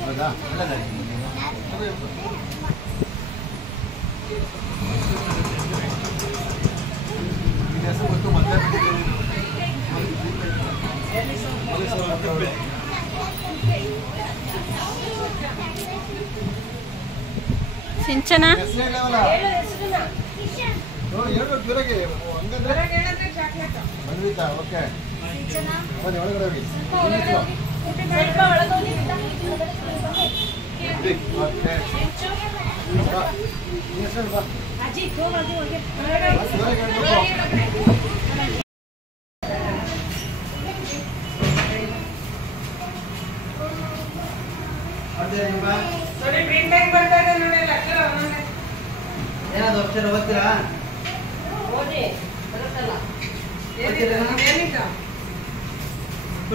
ಹೌದಾ ಸಿಂಚನ ಓಕೆ ಬನ್ನಿ ಒಳಗಡೆ ಹೋಗಿ ಏನಾದ್ರು ಅಕ್ಷರ ಓದ್ತೀರಾ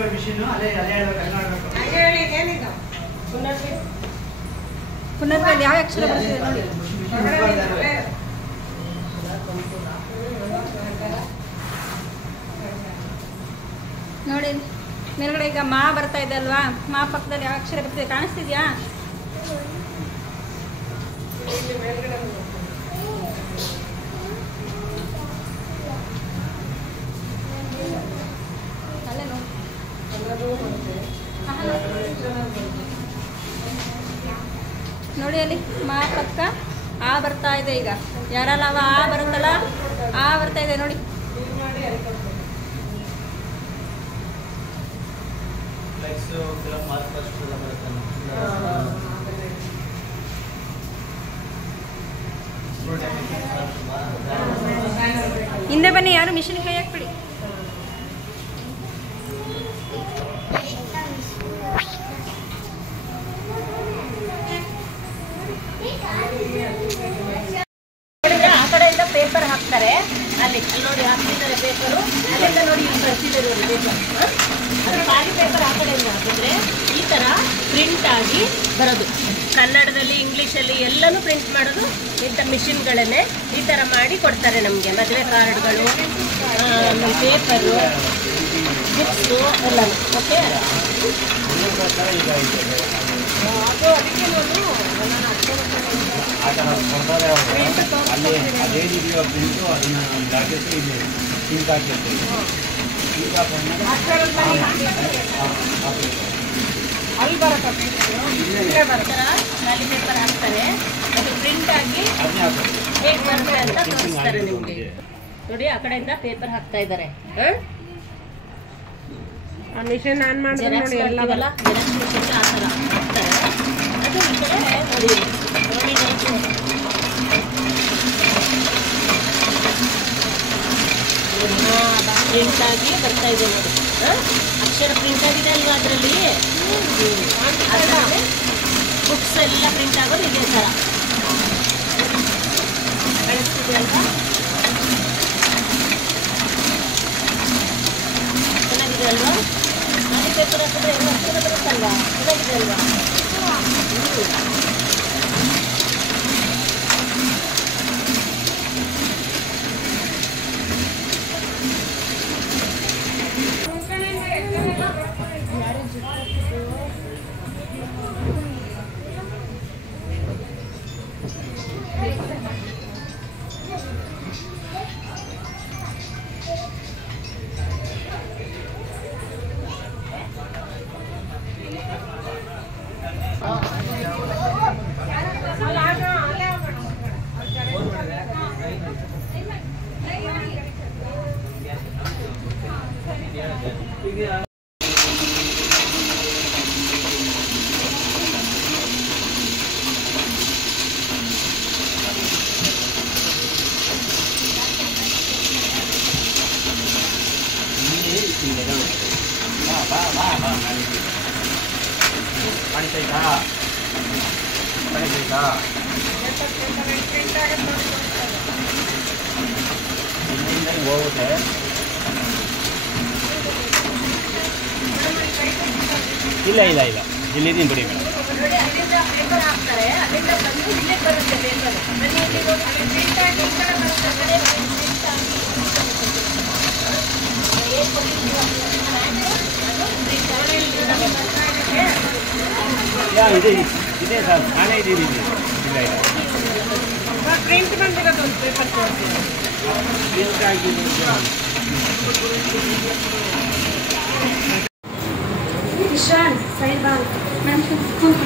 ಮಿಷಿನ್ ಅಲ್ಲೇ ಅಲ್ಲೇ ಹೇಳ್ಬೇಕು ಪುನರ್ದಲ್ಲಿ ಯಾವ ಅಕ್ಷರ ಬರ್ತಿದೆ ನೋಡಿ ನೋಡಿ ಮೇಲ್ಗಡೆ ಈಗ ಮಾ ಬರ್ತಾ ಇದೆ ಅಲ್ವಾ ಮಾ ಪಕ್ಕದಲ್ಲಿ ಯಾವ ಅಕ್ಷರ ಬರ್ತಿದೆ ಕಾಣಿಸ್ತಿದ್ಯಾ ಅಲ್ಲೇ ನೋಡಿ ಅಲ್ಲಿ ಮಾ ಪಕ್ಕ ಆ ಬರ್ತಾ ಇದೆ ಈಗ ಯಾರಲ್ಲ ಅವ ಆ ಬರುತ್ತಲ್ಲ ಆ ಬರ್ತಾ ಇದೆ ನೋಡಿ ಹಿಂದೆ ಬನ್ನಿ ಯಾರು ಮಿಷಿನ್ ಕೈ ಹಾಕ್ಬಿಡಿ ಆ ಕಡೆಯಿಂದ ಪೇಪರ್ ಹಾಕ್ತಾರೆ ಅಲ್ಲಿ ನೋಡಿ ಹಾಕ್ತಿದ್ದಾರೆ ಪೇಪರು ಅಲ್ಲಿಂದ ನೋಡಿ ಇಲ್ಲಿ ಬರ್ತಿದ್ದಾರೆ ಪೇಪರ್ ಅದು ಖಾಲಿ ಪೇಪರ್ ಆ ಕಡೆಯಿಂದ ಹಾಕಿದ್ರೆ ಈ ಥರ ಪ್ರಿಂಟ್ ಆಗಿ ಬರೋದು ಕನ್ನಡದಲ್ಲಿ ಇಂಗ್ಲೀಷಲ್ಲಿ ಎಲ್ಲನೂ ಪ್ರಿಂಟ್ ಮಾಡೋದು ಇಂಥ ಮಿಷಿನ್ಗಳನ್ನೇ ಈ ಥರ ಮಾಡಿ ಕೊಡ್ತಾರೆ ನಮಗೆ ಮದುವೆ ಕಾರ್ಡ್ಗಳು ಪೇಪರು ಬುಕ್ಸು ಎಲ್ಲನೂ ಓಕೆ ಅದು ಅದಕ್ಕೆ ನೋಡು ಅದೇನಿದೆಯೋ ಪ್ರಿಂಟು ಅದನ್ನು ಜಾಕೆಟ್ ಇದೆ ಪ್ರಿಂಟ್ ಹಾಕಿರ್ತೀವಿ ಅಲ್ಲಿ ಬರುತ್ತೆ ಖಾಲಿ ಪೇಪರ್ ಹಾಕ್ತಾರೆ ಅದು ಪ್ರಿಂಟ್ ಆಗಿ ಹೇಗೆ ಬರುತ್ತೆ ಅಂತ ತೋರಿಸ್ತಾರೆ ನಿಮಗೆ ನೋಡಿ ಆ ಕಡೆಯಿಂದ ಪೇಪರ್ ಹಾಕ್ತಾ ಇದ್ದಾರೆ ಮಿಷನ್ ಆನ್ ಮಾಡಿದ್ರೆ ನೋಡಿ ಎಲ್ಲ ಜೆರಾಕ್ಸ್ ಮಿಷನ್ ಆ ಥರ ಹಾಕ್ತಾರೆ ಅದು ಈ ಕಡೆ ನೋಡಿ ಪ್ರಿಂಟ್ ಆಗಿ ಬರ್ತಾ ಇದೆ ನೋಡಿ ಅಕ್ಷರ ಪ್ರಿಂಟ್ ಆಗಿದೆ ಅಲ್ವಾ ಅದರಲ್ಲಿ ಬುಕ್ಸ್ ಎಲ್ಲ ಪ್ರಿಂಟ್ ಆಗೋದು ಇದೇ ಥರ ಕಾಣಿಸ್ತಿದೆ ಅಲ್ವಾ ಚೆನ್ನಾಗಿದೆ ಅಲ್ವಾ ಖಾಲಿ ಪೇಪರ್ ಹಾಕಿದ್ರೆ ಎಲ್ಲ ಅಕ್ಷರ ಬರುತ್ತಲ್ವಾ ಚೆನ್ನಾಗಿದೆ ಅಲ್ವಾ ಹೋಗುತ್ತೆ ಇಲ್ಲ ಇಲ್ಲ ಇಲ್ಲ ಇಲ್ಲಿದ್ದೀನಿ ಬಿಡಿ ಮೇಡಮ್ ಪೇಪರ್ ಹಾಕ್ತಾರೆ ಅಲ್ಲಿಂದ ಬಂದು ಇಲ್ಲೇ ಬರುತ್ತೆ ಪೇಪರ್ ಪ್ರಿಂಟ್ ಆಗಿ ಇದೆ ಸರ್ ನಾನೇ ಇದ್ದೀನಿ ಇಲ್ಲ ಪ್ರಿಂಟ್ ಬಂದಿರೋದು ಒಂದು ಪೇಪರ್ ತೋರಿಸ್ತೀನಿ. ಪ್ರಿಂಟ್ ಆಗಿದೆ ಇಶಾನ್ ಸೈಬಾನ್ ನಾನು ಕೂತ್ಕೊಂಡು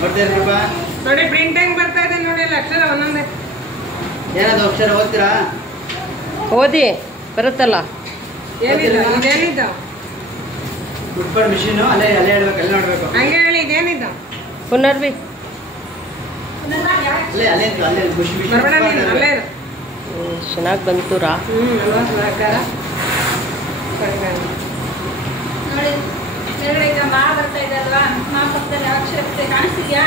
ಬರ್ತೀರಪ್ಪ ನೋಡಿ ಪ್ರಿಂಟ್ ಹೆಂಗ್ ಬರ್ತಾ ಇದೆ ನೋಡಿ ಅಲ್ಲಿ ಅಕ್ಷರ ಒಂದೊಂದೇ. ಏನದು ಅಕ್ಷರ ಓದ್ತೀರಾ? ಓದಿ ಬರುತ್ತಲ್ಲ. ಏನಿಲ್ಲ ಇದೇನಿದ್ದ ಫುಟ್ಬಾಲ್ ಮಿಷಿನು ಅಲ್ಲೇ ಅಲ್ಲೇ ಹೇಳ್ಬೇಕು ಅಲ್ಲೇ ನೋಡ್ಬೇಕು ಹಂಗೆ ಹೇಳಿ ಇದೇನಿದ್ದ ಪುನರ್ವಿ ಅಲ್ಲೇ ಅಲ್ಲೇ ಅಲ್ಲೇ ಖುಷಿ ಬರಬೇಡ ನೀನು ಅಲ್ಲೇ ಇರು. ಚೆನ್ನಾಗಿ ಬಂತು ರಾ. ಅಲ್ವಾ ಸಹಕಾರ ನೋಡಿ ಕೆಳಗಡೆ ಈಗ ಮಾ ಬರ್ತಾ ಇದೆ ಅಲ್ವಾ? ಮಾ ಪಕ್ಕದಲ್ಲಿ ಅಕ್ಷರ ಕಾಣಿಸ್ತಿದ್ಯಾ?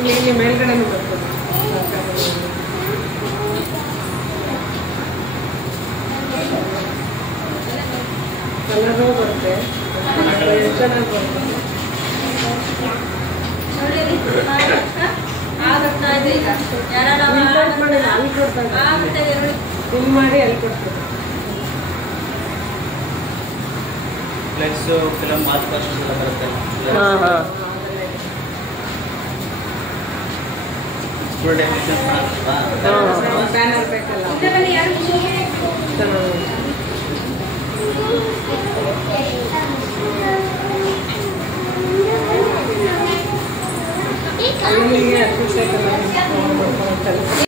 ಇಲ್ಲಿ ಮೇಲ್ಗಡೆನೂ ಬರ್ತದೆ. ಕಲರು ಬರುತ್ತೆ ಎಷ್ಟು ಚೆನ್ನಾಗಿ ಬರುತ್ತೆ. ನೋಡಿ ಆ ಬರ್ತಾ ಇದೆ ಈಗ ಯಾರು Insert ಮಾಡಿ ಅಲ್ಲಿ ಕೊಡ್ತಾರೆ. ಆ ಬರ್ತಾ ಇದೆ ನೋಡಿ. ಝೂಮ್ ಮಾಡಿ ಅಲ್ಲಿ ಕೊಡ್ತಾರೆ. ಫ್ಲೆಕ್ಸ್ ಫಿಲಮ್ ಮಾಸ್ ಪರ್ಸನ್ಸ್ ಎಲ್ಲ ಬರುತ್ತೆ ಹಾಂ ಹಾಂ ಫುಲ್ ಡೆಫಿನೇಷನ್ ಬ್ಯಾನರ್ ಬೇಕಲ್ಲ ಇದರಲ್ಲಿ ಯಾರು ವಿಷಯ ಚೆನ್ನಾಗಿ ಅಲ್ಲಿಗೆ ಅಷ್ಟು